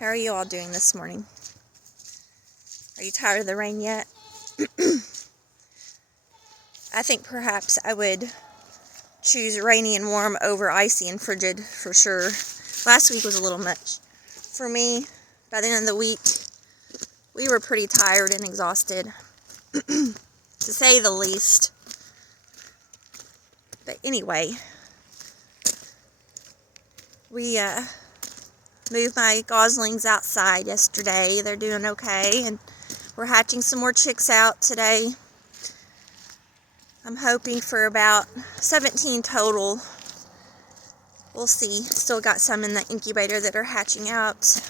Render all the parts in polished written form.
How are you all doing this morning? Are you tired of the rain yet? I think perhaps I would choose rainy and warm over icy and frigid for sure. Last week was a little much. For me, by the end of the week, we were pretty tired and exhausted, to say the least. But anyway, we moved my goslings outside yesterday. They're doing okay, and we're hatching some more chicks out today. I'm hoping for about 17 total. We'll see. Still got some in the incubator that are hatching out.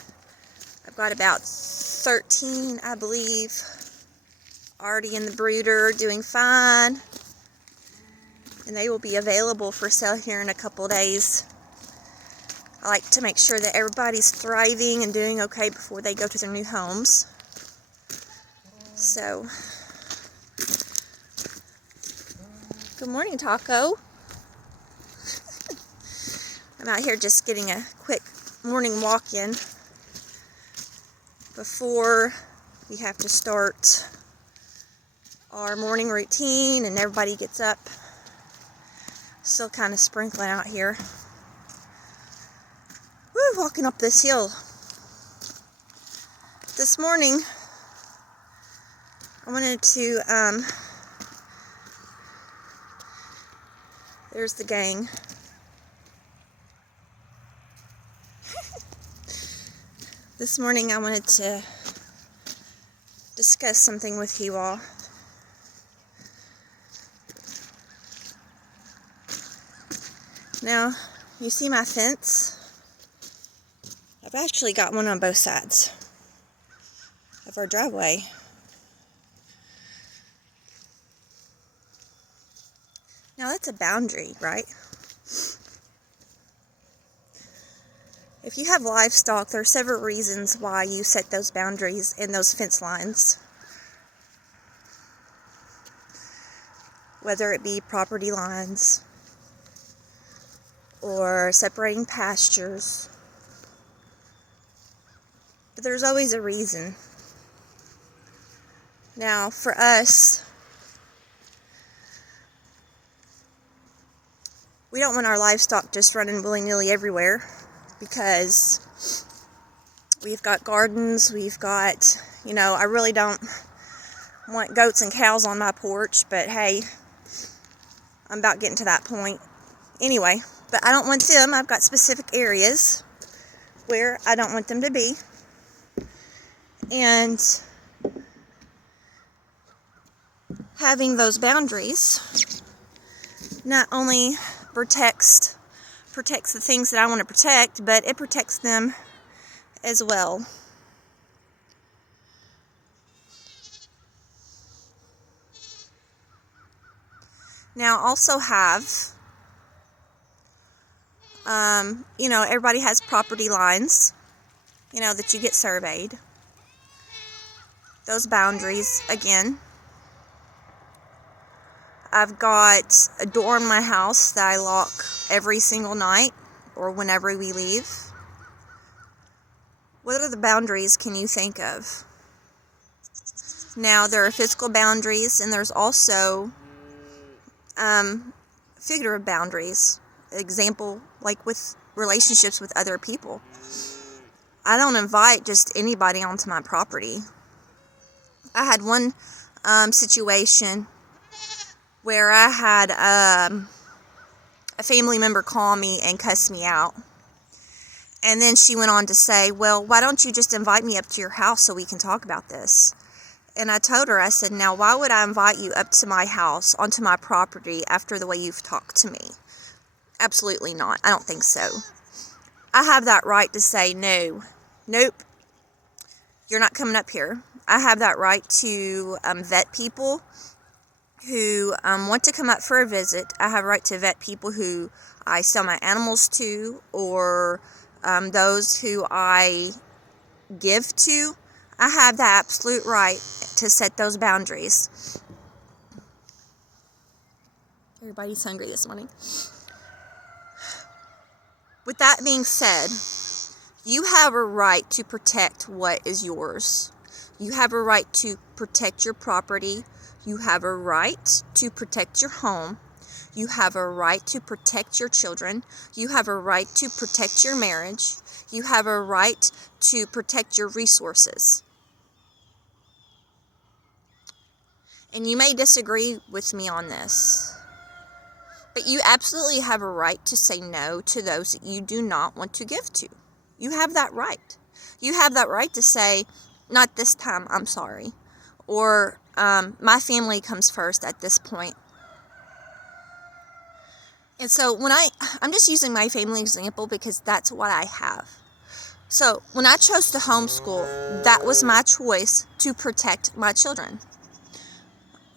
I've got about 13, I believe, already in the brooder, doing fine. And they will be available for sale here in a couple days. I like to make sure that everybody's thriving and doing okay before they go to their new homes. So, good morning, Taco. I'm out here just getting a quick morning walk in before we have to start our morning routine and everybody gets up. Still kind of sprinkling out here. Woo, walking up this hill. This morning, I wanted to, there's the gang. This morning I wanted to discuss something with you all. Now, you see my fence? I've actually got one on both sides of our driveway. Now that's a boundary, right? If you have livestock, there are several reasons why you set those boundaries and those fence lines. Whether it be property lines or separating pastures. But there's always a reason. Now, for us, we don't want our livestock just running willy-nilly everywhere, because we've got gardens, we've got, I really don't want goats and cows on my porch, but hey, I'm about getting to that point. Anyway, but I don't want them. I've got specific areas where I don't want them to be. And having those boundaries not only protects the things that I want to protect, but it protects them as well. Now, also have, everybody has property lines, that you get surveyed. Those boundaries, again. I've got a door in my house that I lock every single night or whenever we leave. What other boundaries can you think of? Now, there are physical boundaries, and there's also figurative boundaries. Example, like with relationships with other people. I don't invite just anybody onto my property. I had one situation where I had a family member call me and cuss me out. And then she went on to say, well, why don't you just invite me up to your house so we can talk about this? And I told her, I said, now why would I invite you up to my house, onto my property, after the way you've talked to me? Absolutely not. I don't think so. I have that right to say, nope, you're not coming up here. I have that right to vet people who want to come up for a visit. I have a right to vet people who I sell my animals to, or those who I give to. I have the absolute right to set those boundaries. Everybody's hungry this morning. With that being said, You have a right to protect what is yours. You have a right to protect your property. You have a right to protect your home. You have a right to protect your children. You have a right to protect your marriage. You have a right to protect your resources. And you may disagree with me on this, but you absolutely have a right to say no to those that you do not want to give to. You have that right. You have that right to say, not this time, I'm sorry. Or, my family comes first at this point. And so I'm just using my family example because that's what I have. So when I chose to homeschool, that was my choice to protect my children.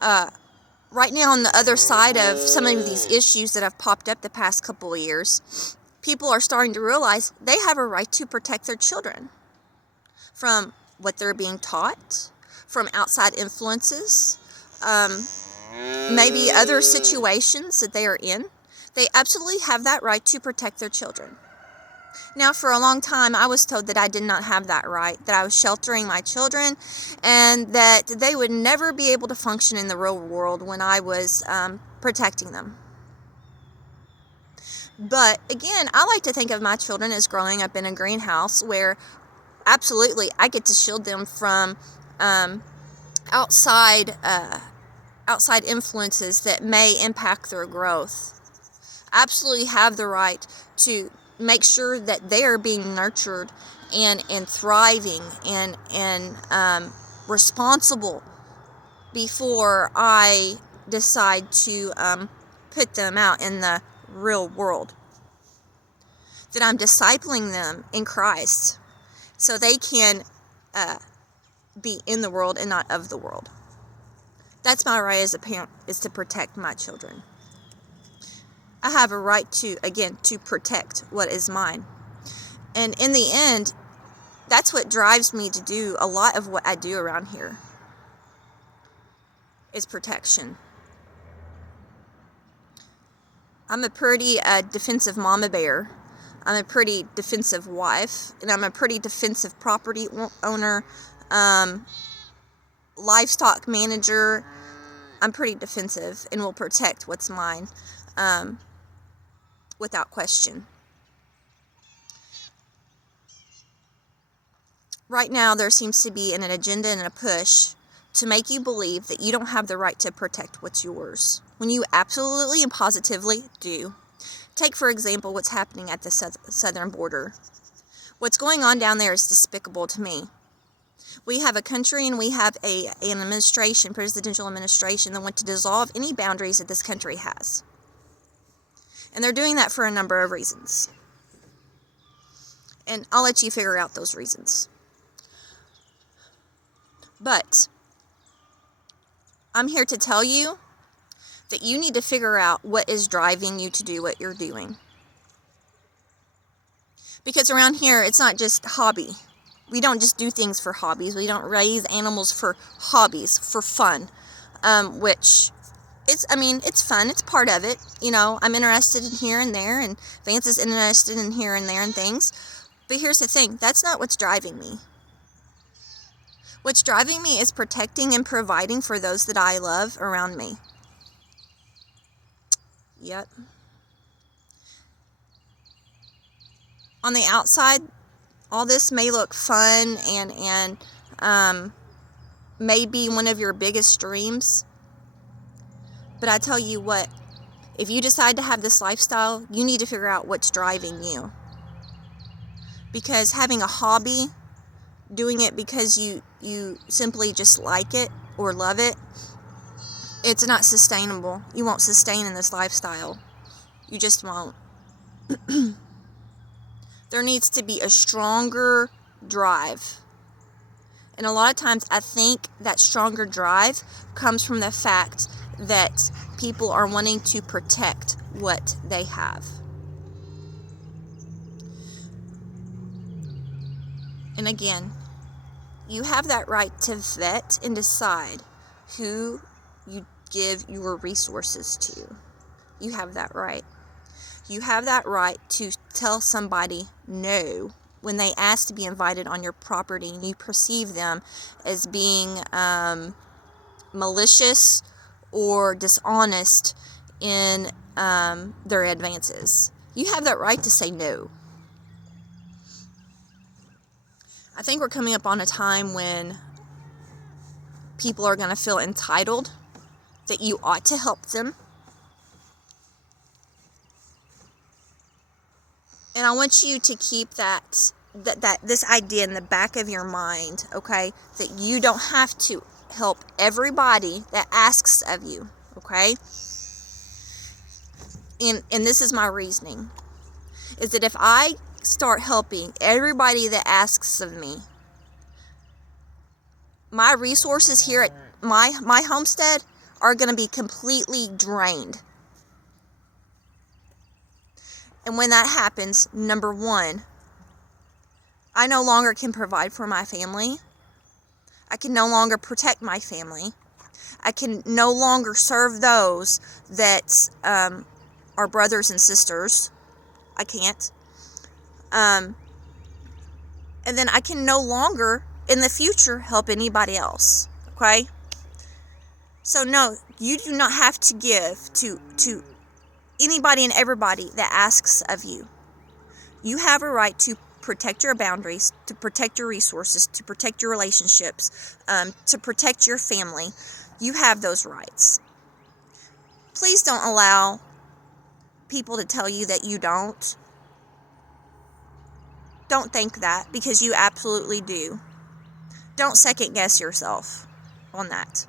Right now, on the other side of some of these issues that have popped up the past couple of years, people are starting to realize they have a right to protect their children from what they're being taught, from outside influences, maybe other situations that they are in. They absolutely have that right to protect their children. Now, for a long time, I was told that I did not have that right, that I was sheltering my children, and that they would never be able to function in the real world when I was protecting them. But again, I like to think of my children as growing up in a greenhouse where absolutely I get to shield them from outside influences that may impact their growth. Absolutely have the right to make sure that they are being nurtured and thriving and responsible before I decide to put them out in the real world. That I'm discipling them in Christ so they can be in the world and not of the world. That's my right as a parent, is to protect my children. I have a right to protect what is mine. And in the end, that's what drives me to do a lot of what I do around here, is protection. I'm a pretty defensive mama bear. I'm a pretty defensive wife, and I'm a pretty defensive property owner, livestock manager. I'm pretty defensive and will protect what's mine. Without question. Right now, there seems to be an agenda and a push to make you believe that you don't have the right to protect what's yours, when you absolutely and positively do. Take, for example, what's happening at the southern border. What's going on down there is despicable to me. We have a country and we have an administration, presidential administration, that want to dissolve any boundaries that this country has. And they're doing that for a number of reasons. And I'll let you figure out those reasons. But I'm here to tell you that you need to figure out what is driving you to do what you're doing. Because around here, it's not just hobby. We don't just do things for hobbies. We don't raise animals for hobbies, for fun, which... it's fun. It's part of it. You know, I'm interested in here and there, and Vance is interested in here and there and things. But here's the thing. That's not what's driving me. What's driving me is protecting and providing for those that I love around me. Yep. On the outside, all this may look fun and may be one of your biggest dreams. But I tell you what, if you decide to have this lifestyle, you need to figure out what's driving you. Because having a hobby, doing it because you simply just like it or love it, it's not sustainable. You won't sustain in this lifestyle. You just won't. There needs to be a stronger drive. And a lot of times I think that stronger drive comes from the fact that people are wanting to protect what they have. And again, you have that right to vet and decide who you give your resources to. You have that right. You have that right to tell somebody no when they ask to be invited on your property and you perceive them as being malicious or dishonest in their advances. You have that right to say no. I think we're coming up on a time when people are going to feel entitled, that you ought to help them. And I want you to keep that this idea in the back of your mind, okay? That you don't have to help everybody that asks of you, okay? And this is my reasoning, is that if I start helping everybody that asks of me, my resources here at my homestead are going to be completely drained. And when that happens, number one, I no longer can provide for my family. I can no longer protect my family. I can no longer serve those that are brothers and sisters. I can't. And then I can no longer, in the future, help anybody else. Okay? So no, you do not have to give to anybody and everybody that asks of you. You have a right to protect your boundaries, to protect your resources, to protect your relationships, to protect your family. You have those rights. Please don't allow people to tell you that you don't. Don't think that, because you absolutely do. Don't second guess yourself on that.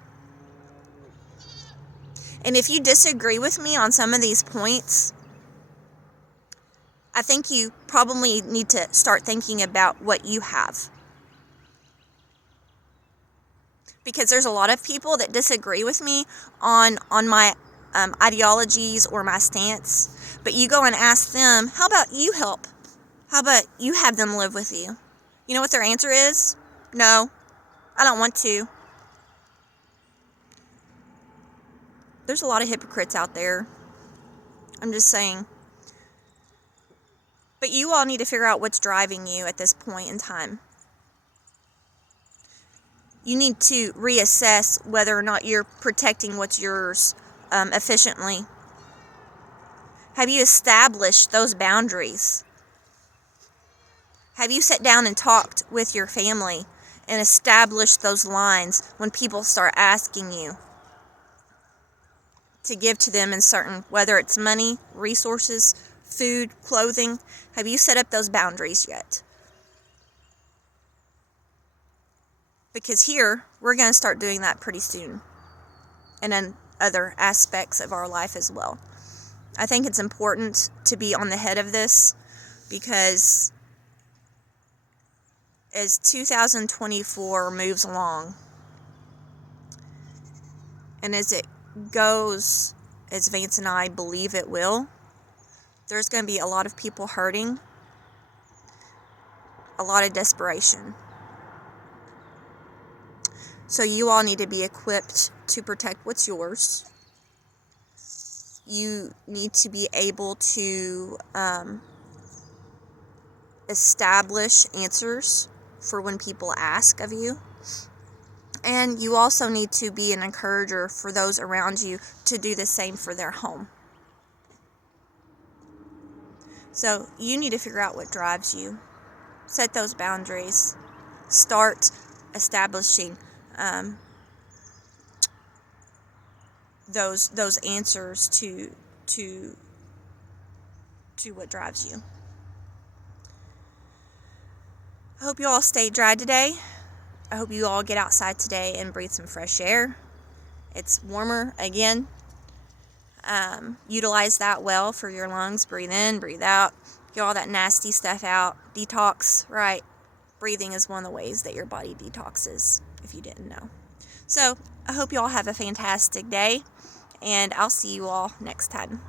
And if you disagree with me on some of these points, I think you probably need to start thinking about what you have. Because there's a lot of people that disagree with me on my ideologies or my stance. But you go and ask them, how about you help? How about you have them live with you? You know what their answer is? No, I don't want to. There's a lot of hypocrites out there. I'm just saying. But you all need to figure out what's driving you at this point in time. You need to reassess whether or not you're protecting what's yours efficiently. Have you established those boundaries? Have you sat down and talked with your family and established those lines when people start asking you to give to them in certain, whether it's money, resources, food, clothing? Have you set up those boundaries yet? Because here, we're going to start doing that pretty soon. And in other aspects of our life as well. I think it's important to be on the head of this, because as 2024 moves along, and as it goes, as Vance and I believe it will, there's going to be a lot of people hurting, a lot of desperation. So you all need to be equipped to protect what's yours. You need to be able to establish answers for when people ask of you. And you also need to be an encourager for those around you to do the same for their home. So you need to figure out what drives you. Set those boundaries. Start establishing those answers to what drives you. I hope you all stay dry today. I hope you all get outside today and breathe some fresh air. It's warmer again. Utilize that well for your lungs. Breathe in, breathe out. Get all that nasty stuff out. Detox, right? Breathing is one of the ways that your body detoxes, if you didn't know. So, I hope you all have a fantastic day, and I'll see you all next time.